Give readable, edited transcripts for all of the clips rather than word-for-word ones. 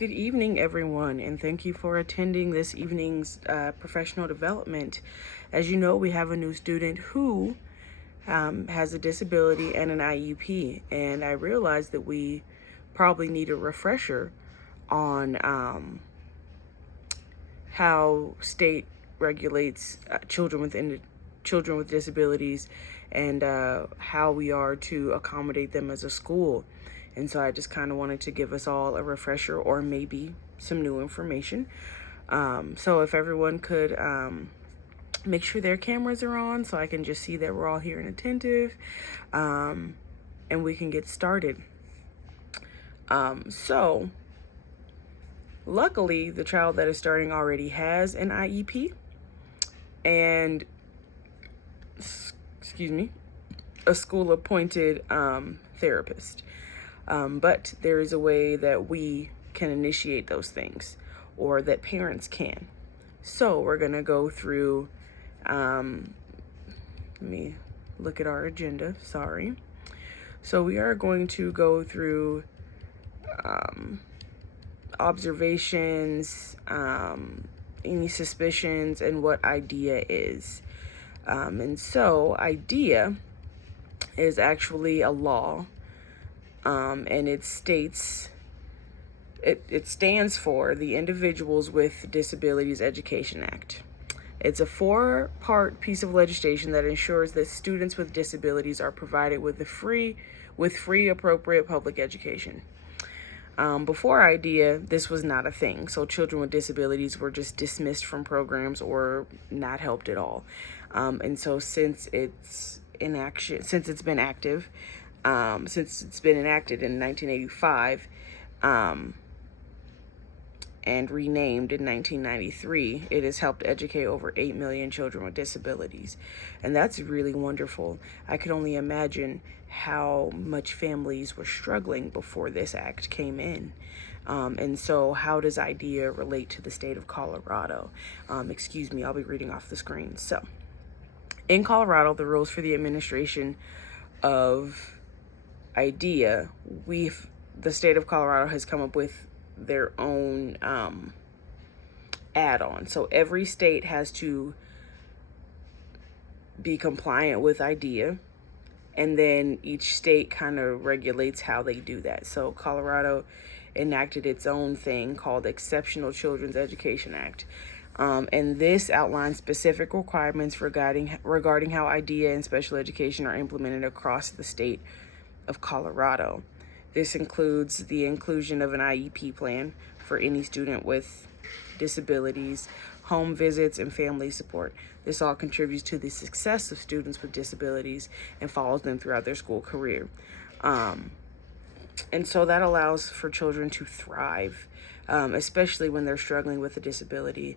Good evening, everyone, and thank you for attending this evening's professional development. As you know, we have a new student who has a disability and an IEP, and I realized that we probably need a refresher on how state regulates children with disabilities and how we are to accommodate them as a school. And so I just kind of wanted to give us all a refresher or maybe some new information. So if everyone could make sure their cameras are on so I can just see that we're all here and attentive, and we can get started. So luckily, the child that is starting already has an IEP and, excuse me, a school appointed therapist. But there is a way that we can initiate those things, or that parents can. So we're going to go through, let me look at our agenda, sorry. So we are going to go through observations, any suspicions, and what IDEA is. And so IDEA is actually a law, and it states, it stands for the Individuals with Disabilities Education Act. It's a 4-part piece of legislation that ensures that students with disabilities are provided with free appropriate public education. Before IDEA, this was not a thing. So children with disabilities were just dismissed from programs or not helped at all. And so since it's been enacted in 1985, and renamed in 1993, it has helped educate over 8 million children with disabilities. And that's really wonderful. I could only imagine how much families were struggling before this act came in. And so how does IDEA relate to the state of Colorado? Excuse me, I'll be reading off the screen. So in Colorado, the rules for the administration of IDEA, the state of Colorado has come up with their own add-on. So every state has to be compliant with IDEA, and then each state kind of regulates how they do that. So Colorado enacted its own thing called Exceptional Children's Education Act. And this outlines specific requirements regarding how IDEA and special education are implemented across the state of Colorado. This includes the inclusion of an IEP plan for any student with disabilities, home visits, and family support. This all contributes to the success of students with disabilities and follows them throughout their school career. And so that allows for children to thrive, especially when they're struggling with a disability.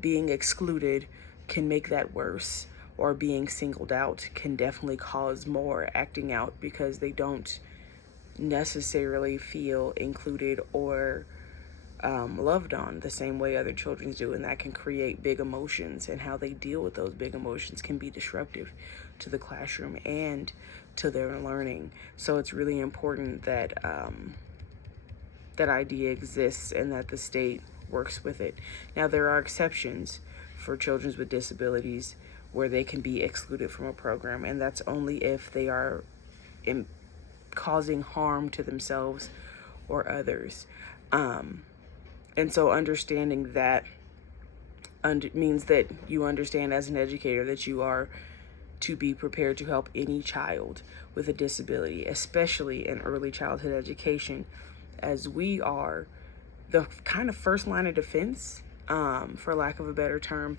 Being excluded can make that worse, or being singled out can definitely cause more acting out because they don't necessarily feel included or loved on the same way other children do, and that can create big emotions, and how they deal with those big emotions can be disruptive to the classroom and to their learning. So it's really important that that IDEA exists and that the state works with it. Now, there are exceptions for children with disabilities where they can be excluded from a program, and that's only if they are causing harm to themselves or others. And so understanding that means that you understand as an educator that you are to be prepared to help any child with a disability, especially in early childhood education, as we are the kind of first line of defense, for lack of a better term.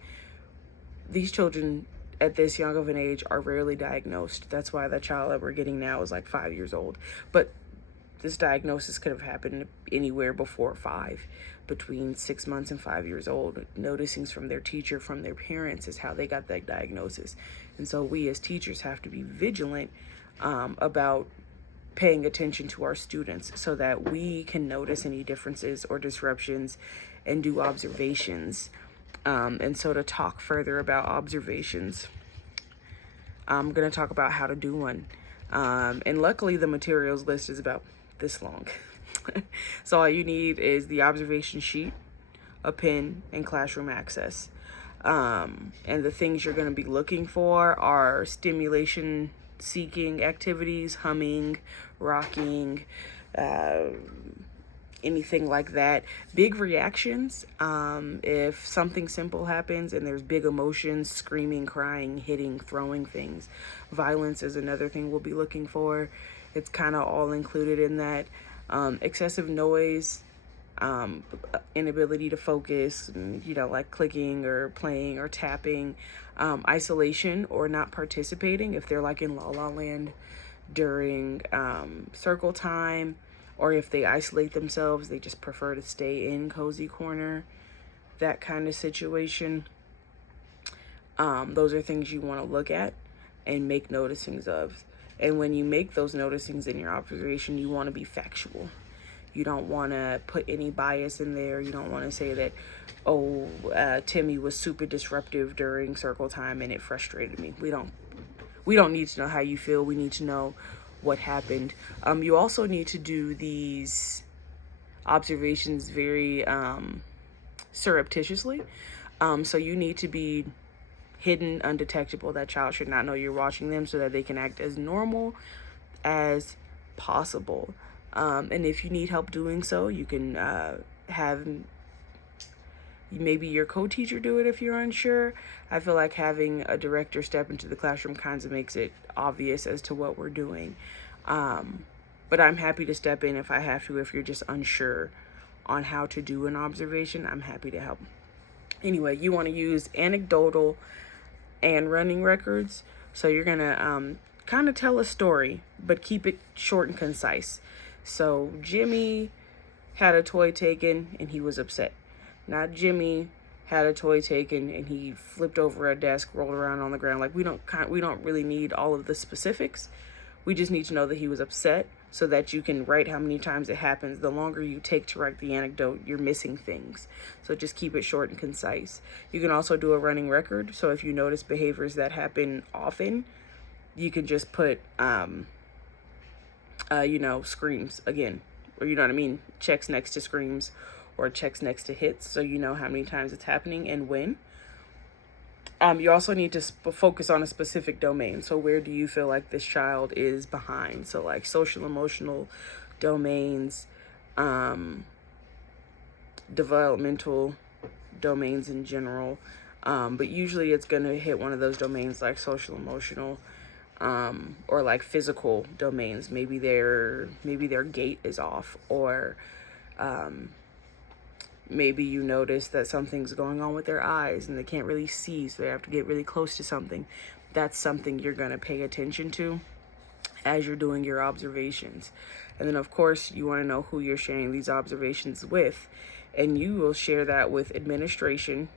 These children at this young of an age are rarely diagnosed. That's why the child that we're getting now is like 5 years old. But this diagnosis could have happened anywhere before 5, between 6 months and 5 years old. Noticings from their teacher, from their parents, is how they got that diagnosis. And so we as teachers have to be vigilant about paying attention to our students so that we can notice any differences or disruptions and do observations. And so to talk further about observations, I'm going to talk about how to do one. And luckily the materials list is about this long. So all you need is the observation sheet, a pen, and classroom access. And the things you're going to be looking for are stimulation seeking activities, humming, rocking, uh, anything like that. Big reactions. If something simple happens and there's big emotions, screaming, crying, hitting, throwing things. Violence is another thing we'll be looking for. It's kind of all included in that. Excessive noise, inability to focus, like clicking or playing or tapping, isolation or not participating if they're like in La La Land during circle time, or if they isolate themselves, they just prefer to stay in cozy corner, that kind of situation. Those are things you want to look at and make noticings of. And when you make those noticings in your observation, you want to be factual. You don't want to put any bias in there. You don't want to say that, Timmy was super disruptive during circle time and it frustrated me. We don't need to know how you feel. We need to know what happened. You also need to do these observations very surreptitiously. So you need to be hidden, undetectable. That child should not know you're watching them so that they can act as normal as possible. And if you need help doing so, you can have maybe your co-teacher do it if you're unsure. I feel like having a director step into the classroom kind of makes it obvious as to what we're doing. But I'm happy to step in if I have to. If you're just unsure on how to do an observation, I'm happy to help. Anyway, you want to use anecdotal and running records. So you're going to kind of tell a story, but keep it short and concise. So Jimmy had a toy taken and he was upset. Not Jimmy had a toy taken and he flipped over a desk, rolled around on the ground. Like we don't really need all of the specifics. We just need to know that he was upset so that you can write how many times it happens. The longer you take to write the anecdote, you're missing things. So just keep it short and concise. You can also do a running record. So if you notice behaviors that happen often, you can just put, screams again, or checks next to screams or checks next to hits. So you know how many times it's happening and when. You also need to focus on a specific domain. So where do you feel like this child is behind? So like social, emotional domains, developmental domains in general. But usually it's going to hit one of those domains like social, emotional, or like physical domains. Maybe their gait is off, or maybe you notice that something's going on with their eyes and they can't really see, so they have to get really close to something. That's something you're going to pay attention to as you're doing your observations. And then, of course, you want to know who you're sharing these observations with. And you will share that with administration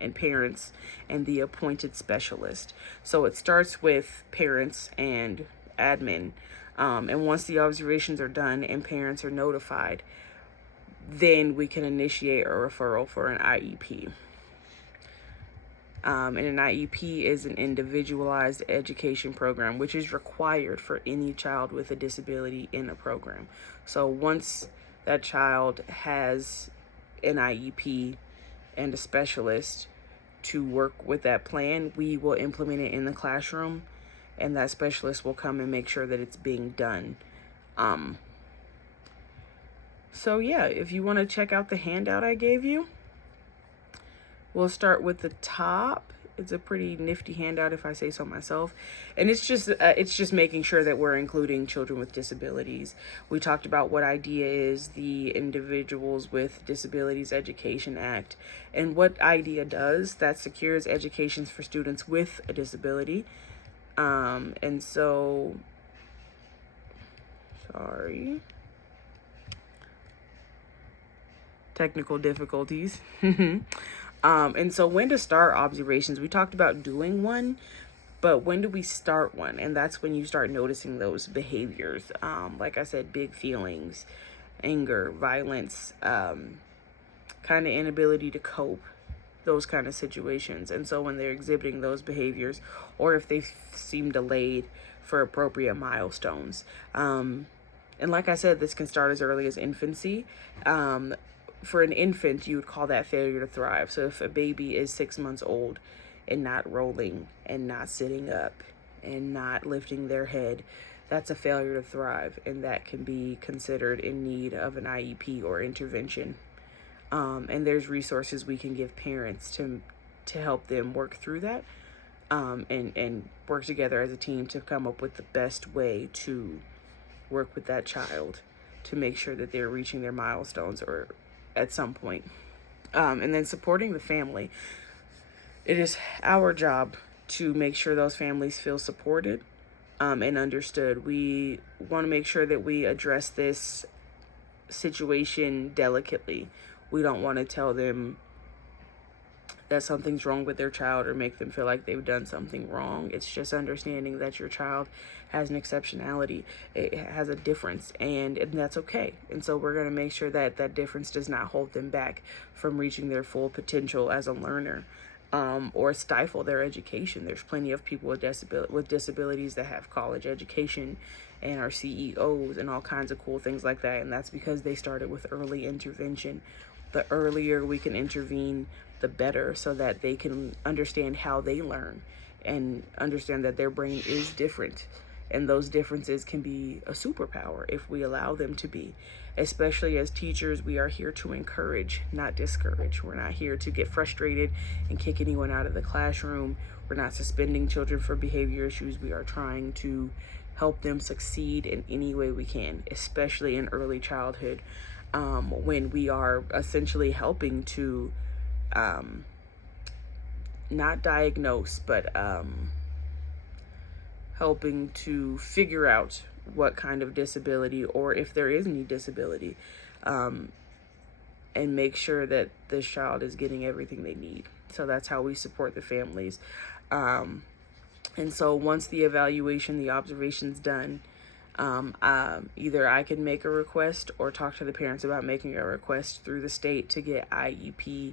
and parents and the appointed specialist. So it starts with parents and admin. And once the observations are done and parents are notified, then we can initiate a referral for an IEP. And an IEP is an individualized education program, which is required for any child with a disability in a program. So once that child has an IEP and a specialist to work with that plan, we will implement it in the classroom, and that specialist will come and make sure that it's being done. So yeah, if you want to check out the handout I gave you, we'll start with the top. It's a pretty nifty handout if I say so myself. And it's just making sure that we're including children with disabilities. We talked about what IDEA is, the Individuals with Disabilities Education Act. And what IDEA does, that secures education for students with a disability. And so, sorry. Technical difficulties. And so when to start observations, we talked about doing one, but when do we start one? And that's when you start noticing those behaviors. Like I said, big feelings, anger, violence, kind of inability to cope, those kind of situations. And so when they're exhibiting those behaviors, or if they seem delayed for appropriate milestones, And like I said, this can start as early as infancy. For an infant, you would call that failure to thrive. So if a baby is 6 months old and not rolling and not sitting up and not lifting their head, that's a failure to thrive, and that can be considered in need of an IEP or intervention. And there's resources we can give parents to help them work through that, and work together as a team to come up with the best way to work with that child to make sure that they're reaching their milestones or at some point. And then supporting the family. It is our job to make sure those families feel supported and understood. We want to make sure that we address this situation delicately. We don't want to tell them that something's wrong with their child or make them feel like they've done something wrong. It's just understanding that your child has an exceptionality. It has a difference, and that's okay. And so we're going to make sure that that difference does not hold them back from reaching their full potential as a learner, or stifle their education. There's plenty of people with disabilities that have college education and are CEOs and all kinds of cool things like that. And that's because they started with early intervention. The earlier we can intervene, the better, so that they can understand how they learn and understand that their brain is different. And those differences can be a superpower if we allow them to be. Especially as teachers, we are here to encourage, not discourage. We're not here to get frustrated and kick anyone out of the classroom. We're not suspending children for behavior issues. We are trying to help them succeed in any way we can, especially in early childhood, when we are essentially helping to not diagnose, but helping to figure out what kind of disability, or if there is any disability, and make sure that this child is getting everything they need. So that's how we support the families. And so once the evaluation, the observation's done, either I can make a request or talk to the parents about making a request through the state to get IEP,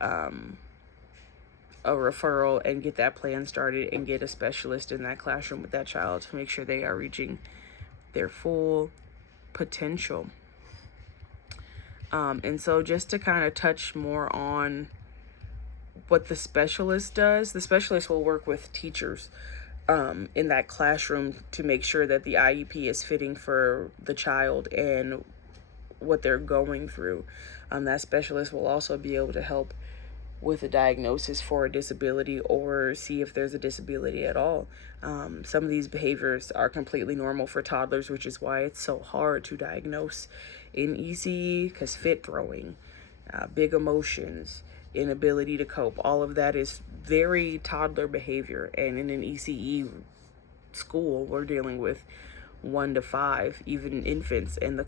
a referral, and get that plan started and get a specialist in that classroom with that child to make sure they are reaching their full potential. And so just to kind of touch more on what the specialist does, the specialist will work with teachers in that classroom to make sure that the IEP is fitting for the child and what they're going through. That specialist will also be able to help with a diagnosis for a disability or see if there's a disability at all. Some of these behaviors are completely normal for toddlers, which is why it's so hard to diagnose in ECE, because fit throwing, big emotions, inability to cope, all of that is very toddler behavior. And in an ECE school, we're dealing with 1 to 5, even infants, and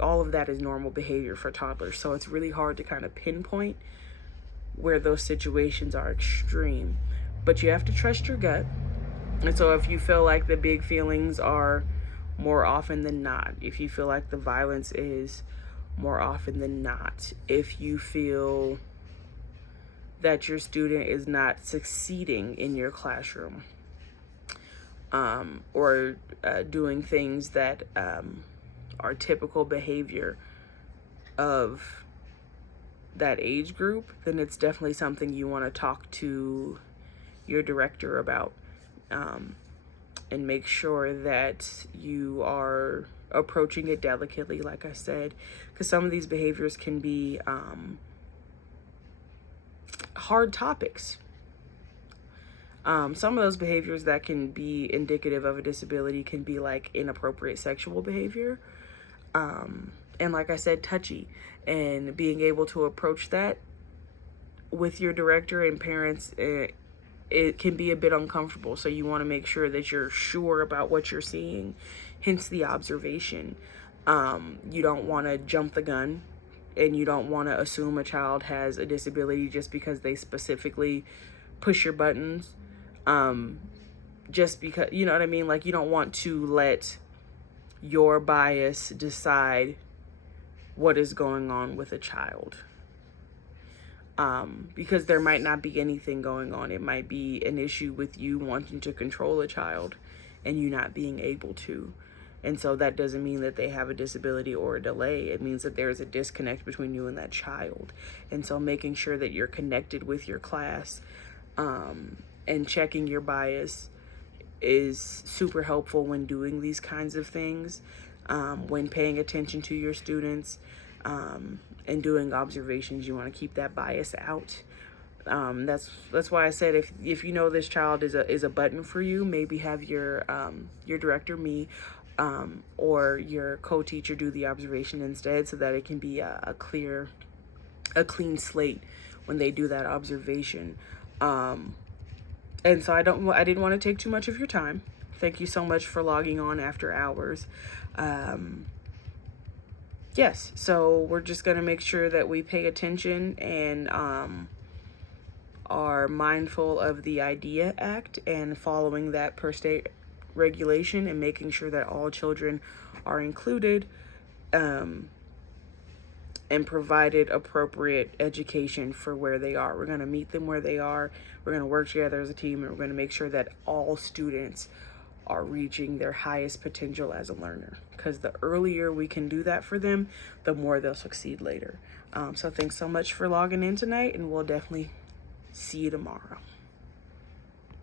all of that is normal behavior for toddlers. So it's really hard to kind of pinpoint where those situations are extreme, but you have to trust your gut. And so if you feel like the big feelings are more often than not, if you feel like the violence is more often than not, if you feel that your student is not succeeding in your classroom, or doing things that are typical behavior of that age group, then it's definitely something you want to talk to your director about, and make sure that you are approaching it delicately, like I said, because some of these behaviors can be hard topics. Some of those behaviors that can be indicative of a disability can be like inappropriate sexual behavior, and like I said, touchy. And being able to approach that with your director and parents, it can be a bit uncomfortable. So you want to make sure that you're sure about what you're seeing, hence the observation. You don't want to jump the gun, and you don't want to assume a child has a disability just because they specifically push your buttons. Just because, you know what I mean? Like, you don't want to let your bias decide what is going on with a child, because there might not be anything going on. It might be an issue with you wanting to control a child and you not being able to. And so that doesn't mean that they have a disability or a delay. It means that there's a disconnect between you and that child. And so making sure that you're connected with your class, and checking your bias is super helpful when doing these kinds of things, when paying attention to your students, and doing observations. You want to keep that bias out. That's why I said, if you know this child is a button for you, maybe have your director, me, or your co-teacher do the observation instead, so that it can be a clean slate when they do that observation. And so I didn't want to take too much of your time. Thank you so much for logging on after hours. Yes, so we're just going to make sure that we pay attention and are mindful of the IDEA Act and following that per state regulation, and making sure that all children are included, and provided appropriate education for where they are. We're going to meet them where they are. We're going to work together as a team, and we're going to make sure that all students are reaching their highest potential as a learner, because the earlier we can do that for them, the more they'll succeed later. So thanks so much for logging in tonight, and we'll definitely see you tomorrow.